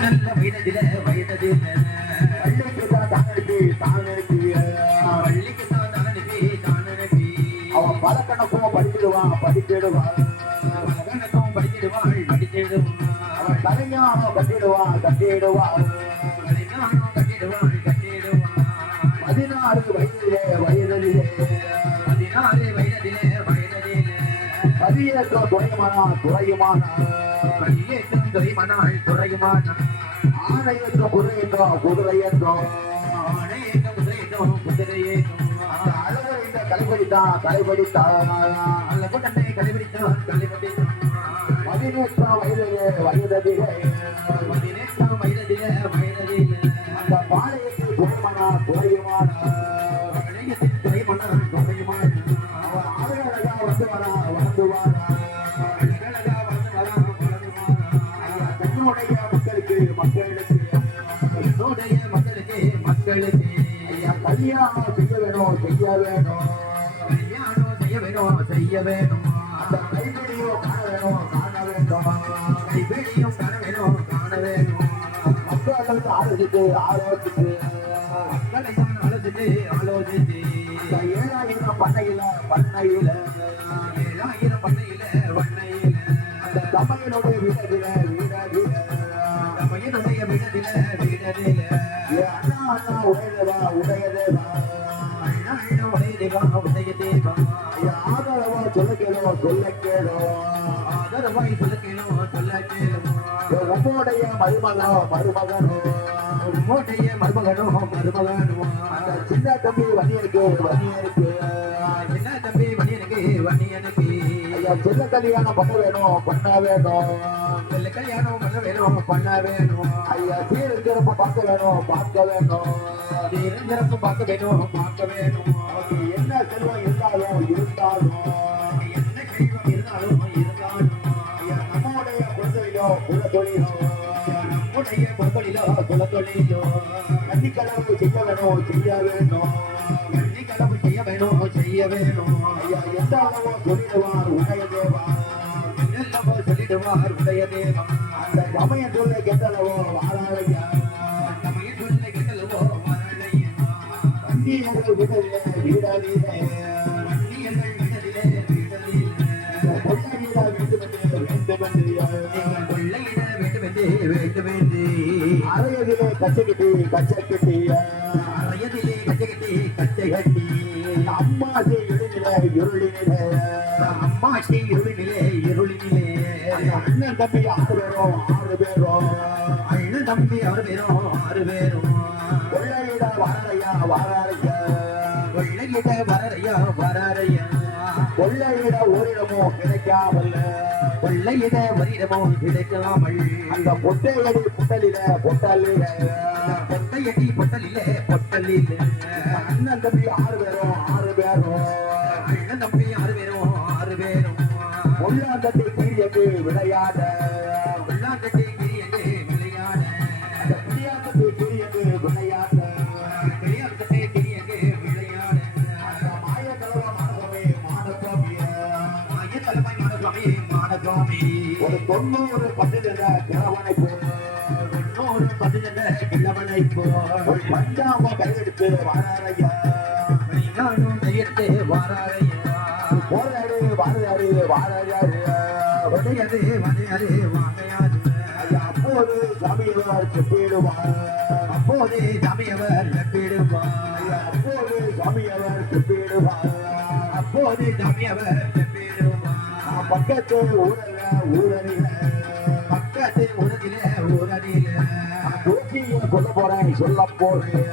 நல்ல வயதில பள்ளிக்கு தான் தானனுப்பி பள்ளிக்கு தான் தானனுப்பி அவன் பலக்கணக்கும் படிச்சிடுவான் பலகணக்கும் படிச்சிடுவாள் அவன் தலைஞானம் கட்டிடுவான் 16 வயதிலே பதியேற்றம் துறையுமான ஆணையேற்றம் குதிரையேற்றம் தலைப்படித்தான் 18 வயதிலே அந்த பாளையத்தில் துறையுமான மக்களுக்கு கல்யாணம் செய்ய வேணும் அந்த கைப்பிடியும் காண வேணும் மக்களுக்கு ஆலோசித்து பண்ணையில அந்த தமையனுடைய வீடதில அண்ணா உடையதேவா ஆதரவா சொல்ல கேளோ உம்முடைய மருமகனோ அந்த சின்ன தம்பி வன்னியருக்கு ஐயா செல்ல கல்யாணம் பண்ண வேணும் ஐயா சீரஞ்சிறப்பு பார்க்க வேணும் என்ன செல்வம் இருந்தாலும் ஐயா நம்முடைய குலத்தொழிலோ கன்னிக்கலவு செய்ய வேணும் ஐயா எந்த அளவோ சொல்லிடுவார் உதயதேவா அந்த சமயம் சொல்ல கெட்டளவோ வாழாதையா வண்டியர்கள் வீடாதீரே அறையதிலே கச்சை கட்டி அம்மாசி இருளினிலே அண்ணன் தம்பி 6 பேரும் கொள்ளையிட வராரையா கொள்ளையிட ஓரிடமோ கிடைக்காமல் அந்த பொட்டையடி பொட்டலிலே அண்ணன் தம்பி 6 பேரும் உள்ளாந்தத்தை கீரியக்கு விளையாட ஒரு 90 கிழவனை போல் பஞ்சாம கையெடுத்து வாராரையா அப்போது சமையவர் செப்பிடுவார் பக்கத்து ஊரில் ஜோசியம் சொல்ல போறேன் சொல்ல போறேன்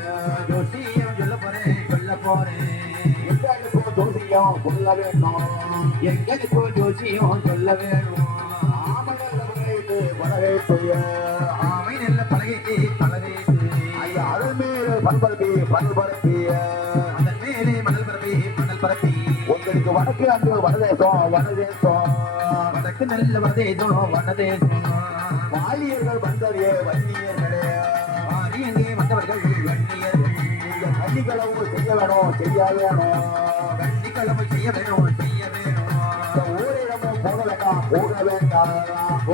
எங்களுக்கு ஜோசியம் சொல்ல வேணும் ஆமை நல்ல பழகிட்டு ஐயா அதன் மேலே மணல் பரப்பி உங்களுக்கு வடக்கு அங்கு வனதேசம் வடக்கு நல்ல வனதேசம் வாலியர்கள் வந்தவர்களே வன்னியர்களே வந்தவர்கள் வன்னியர்கள் கன்னிக்கிழமை செய்ய வேணும் ஊரிடமும் போக வேண்டாம் போக வேண்டாம்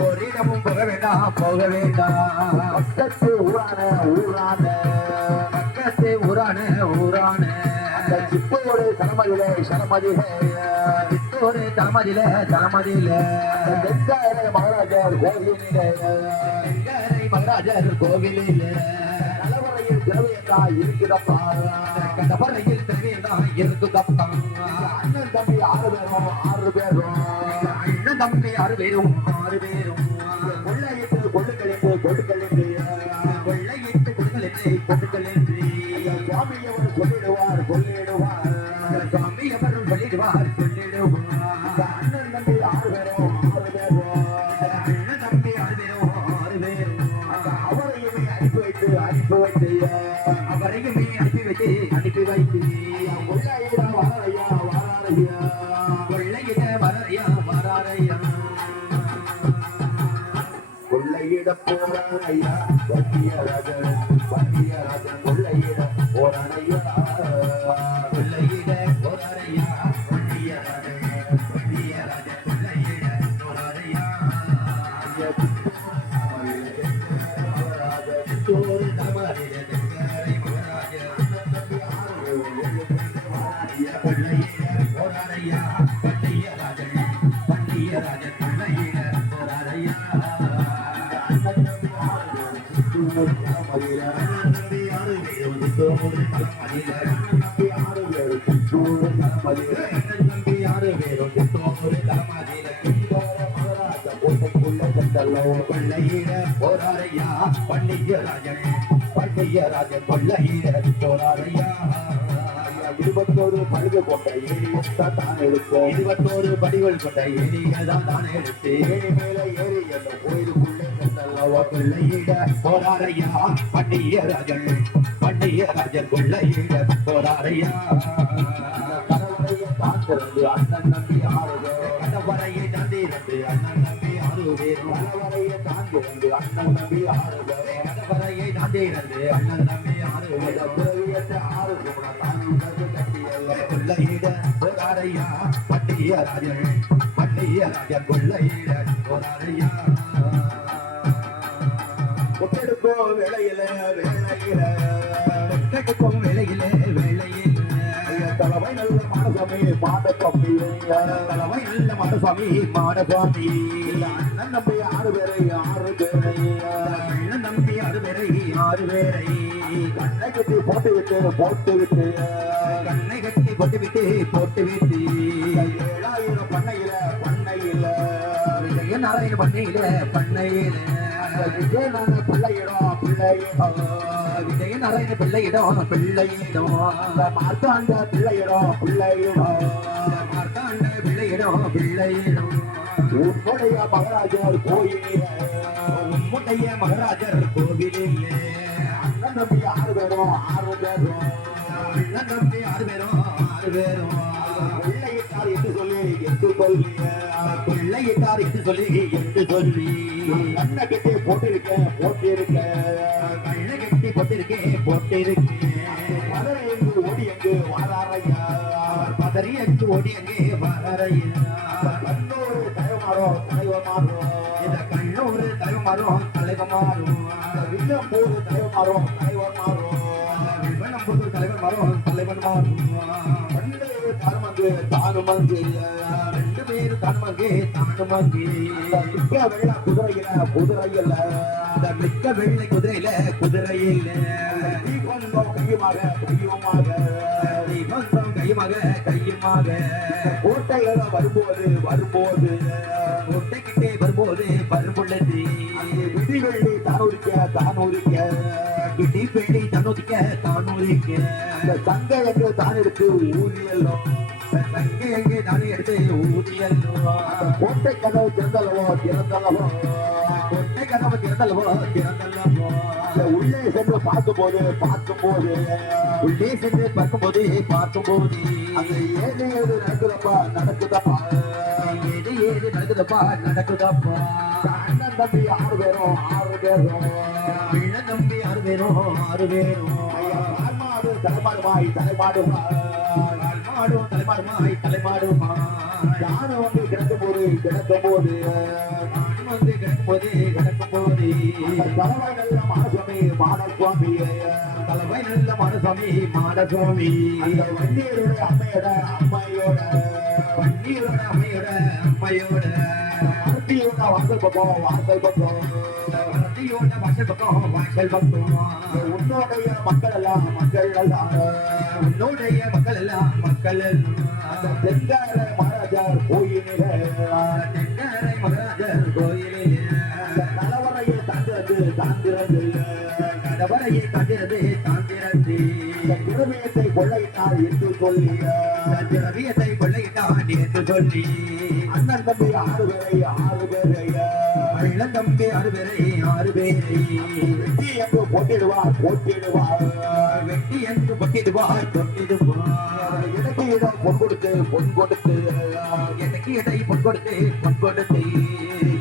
ஓரிடமும் போக வேண்டாம் போக வேண்டாம் பக்கத்து ஊரான பக்கத்து ஊரான அந்த சிப்பையோட சனமதியிலே ஒரு தலைமதியில வெங்காய மகாராஜர் கோவிலிலே மகாராஜர் கோவிலில் நலவரையில் திரவியந்தா இருக்கிறப்பா கடவரையில் திரவியந்தான் இருக்குதப்பா அண்ணன் தம்பி 6 பேரும் அண்ணன் தம்பி 6 பேரும் கொள்ளையிட்டு கொடுக்கலிட்டு கொள்ளையிட்டு கொடுங்கள் என்று சுவாமி அவர் சொல்லிடுவார் சாமி அவர் சொல்லிடுவார் அண்ணன் தம்பி 6 பேரும் அண்ணன் தம்பி 6 பேரும் அவரையுமே அனுப்பி வைத்து அவரையுமே அனுப்பி வைத்து கொள்ளையிட வாராரையா கொள்ளையிட வராரையா கொள்ளையிட போறாரையா வண்டியராஜன் கொள்ளையிட போறாரையா கொள்ளையிட போறாரையா வண்டியராஜன் கொள்ளையிட போறாரையா தோல் தமரில தெங்கரை மகாராஜா கொள்ளையிட போறாரையா வண்டியராஜன் கொள்ளையிட போறாரையா கொள்ளையிட போறாரையா பண்டிகராஜன் கொள்ளையிட போறாரையா 21 பழுது கொண்ட ஏரியத்தான் தான் எடுக்க 21 படிகள் கொண்ட ஏரிகள் தான் எடுத்து ஏரி மேல ஏறி என்ற கோயிலுக்குள்ளே சென்றல்லவா கொள்ளையிட போறாரையா பண்டிகராஜன் கொள்ளையிட போறாரையா கடவுளையை தான் திறந்து அண்ணன் நம்பி 6 பேரும் கடவரையை தாண்டிருந்து அண்ணன் நம்பி 6 பேரும் கடவுளையை தான் திறந்து அண்ணன் நம்பி 6 பேரும் கடவரையை தாண்டிருந்து அண்ணன் நம்பி 6 பேரும் பிறவியற்ற 6 பேரும் தான் உடம்பு கட்டியல்ல கொள்ளையிட போறாரையா பண்டிகராஜன் கொள்ளையிட போறாரையா கொட்டெடுக்கோ வேளையில கெட்டுக்கும் வேலையிலே தலைமை நல்ல மாடசாமி மாடசாமி தலைமை நல்ல மாடசாமி அண்ணன் நம்பி 6 பேரை அண்ணன் நம்பி 6 பேரை கண்ணை கட்டி போட்டு விட்டு கண்ணை கட்டி போட்டு விட்டு 7000 பண்ணையில நாராயண பண்ணையில விஜயநாத விஜய நாராயண பிள்ளையிடம் மார்த்தாண்ட பிள்ளையிடம் மார்த்தாண்ட பிள்ளையிடம் உன்னுடைய மகாராஜர் கோயிலே உம்முடைய மகாராஜர் கோவிலில் அண்ணன் தம்பி 6 பேரும் அண்ணன் தம்பி 6 பேரும் பிள்ளையிட்டார் என்று சொல்லி பிள்ளையிட்டார் என்று சொல்லி கண்ணை கட்டி போட்டிருக்கேன் கண்ணை கட்டி போட்டிருக்கேன் மதுரை என்று ஓடி எங்கு வாராரையா பதறி என்று ஓடி அங்கே வரையா கண்ணூர் தலைவமாறோ இந்த கண்ணூர் தலைவமாறும் விண்ணப்பூர் தலைவமாறோ வில்வனம்புதூர் தலைவன் மாறும் பண்டு தானும் அங்கு 2 பேரும் தானும் அங்கே மிக்க வெள்ள குதிரையில அந்த மிக்க வெள்ளை குதிரையில் நீ கொண்டோம் கையுமாக கையுமாக கோட்டையில வரும்போது ஒட்டைக்கிட்டே வரும்பொழுது விதி வெள்ளி தானூரிக்க விடி பேடி தன்னுதிக்க அந்த சங்கையக்கு தான் எடுத்து ஊதியல்லோ எங்கே தானே எடுத்து ஊதியல்லோ கோட்டை கதவு திறந்தல்லவோ கொட்டை கதவு திறந்தல்லவோ உள்ளே சென்று பார்க்கும்போது உள்ளே சென்று பார்க்கும்போது அந்த ஏது நடக்குதப்பா நடக்குதப்பா அண்ணன் தம்பி 6 பேரும் அண்ணன் தம்பி 6 பேரும் தலைமாடுவாய் தலைமாடும் தலைமாடுமாய் தலைமாடுமாய் யாரும் வந்து கிடக்கும் போது நானும் வந்து கிடக்கும் போது தலைமை நல்ல மானசுவாமி மானசுவாமி தலைமை நல்ல மானசுவாமி மானசுவாமி அந்த வன்னியருடைய அம்மையோட அம்மையோட அரசியோட வாசல் பக்கம் வாசல் பக்கம் உன்னுடைய மக்கள் எல்லாம் உன்னுடைய மக்கள் எல்லாம் தென்கார மகாராஜர் கோயிலிலே தென்காரை மகாராஜர் கோயிலில் தலைவரையை தாங்கிறது கடவரையை தாண்டிறது திரவியத்தை கொள்ளையிட்டார் என்று சொல்லி திரவியத்தை கொள்ளையிட்டான் என்று சொல்லி அண்ணன் தம்பி 6 பேரை இளந்தம்பி 6 பேரை வெட்டி என்று போட்டிடுவார் வெட்டி என்று பொட்டிடுவார் இடக்கு இடம் பொன் கொடுத்து எனக்கு இடை பொன் கொடுத்து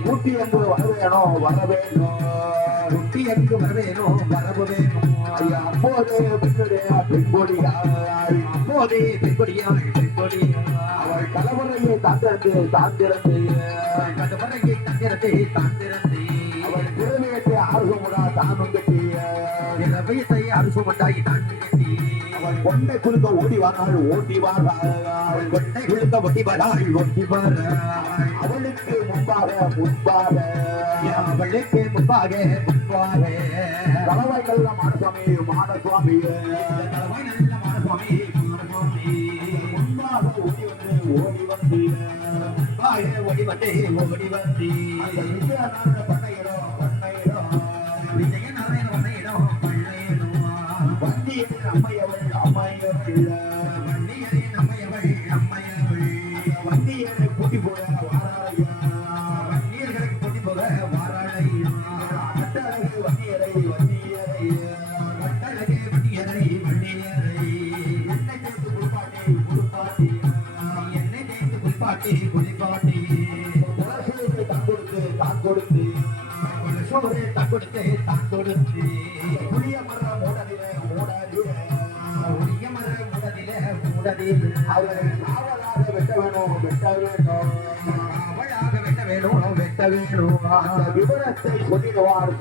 கூட்டி என்று வர வேணும் குட்டி என்று வரவு வேணும் ஐயா அப்போதே பெண்கொடியாள் அவள் தலைமுறையை தாங்கிறது கடவரையை தாங்கிறது அவள் திறமையத்தை ஆர்வமுடா தானும் கட்டி திரவியத்தை அரசுமண்டாய் தான் கட்டி அவள் கொண்டை குறுக்க ஓடி வாராள் அவள் கொண்டை குழுக்க ஒட்டி வராள் அவளுக்கு முன்பாக அவளுக்கு முன்பாக தலைவாய்கள் மானசுவாமி தலைவாய் நல்ல மானசுவாமி முன்பாக ஓடி வந்து ஓடி வந்து விஜயநாராயண பண்ணையிடம் வண்டியின் அம்மையவள் வண்டியரின் அம்மையவள் வண்டியரை கூட்டி போக வாராளையா வண்டியர்களுக்கு போட்டி போக வாராளையா அட்டழகு வண்டியரை வட்டழகே வண்டியரை எண்ணெய் தேய்த்து குளிப்பாட்டி எண்ணெய் தேய்த்து குளிப்பாட்டி உலகத்தை தான் கொடுத்து சோறு தான் கொடுத்து புளிய மர மூடதிலே உரிய மர மூடதில் அவளை காவலாக வெட்ட வேணும் அவளாக வெட்ட வேணும் அந்த விவரத்தை சொல்லிடுவார்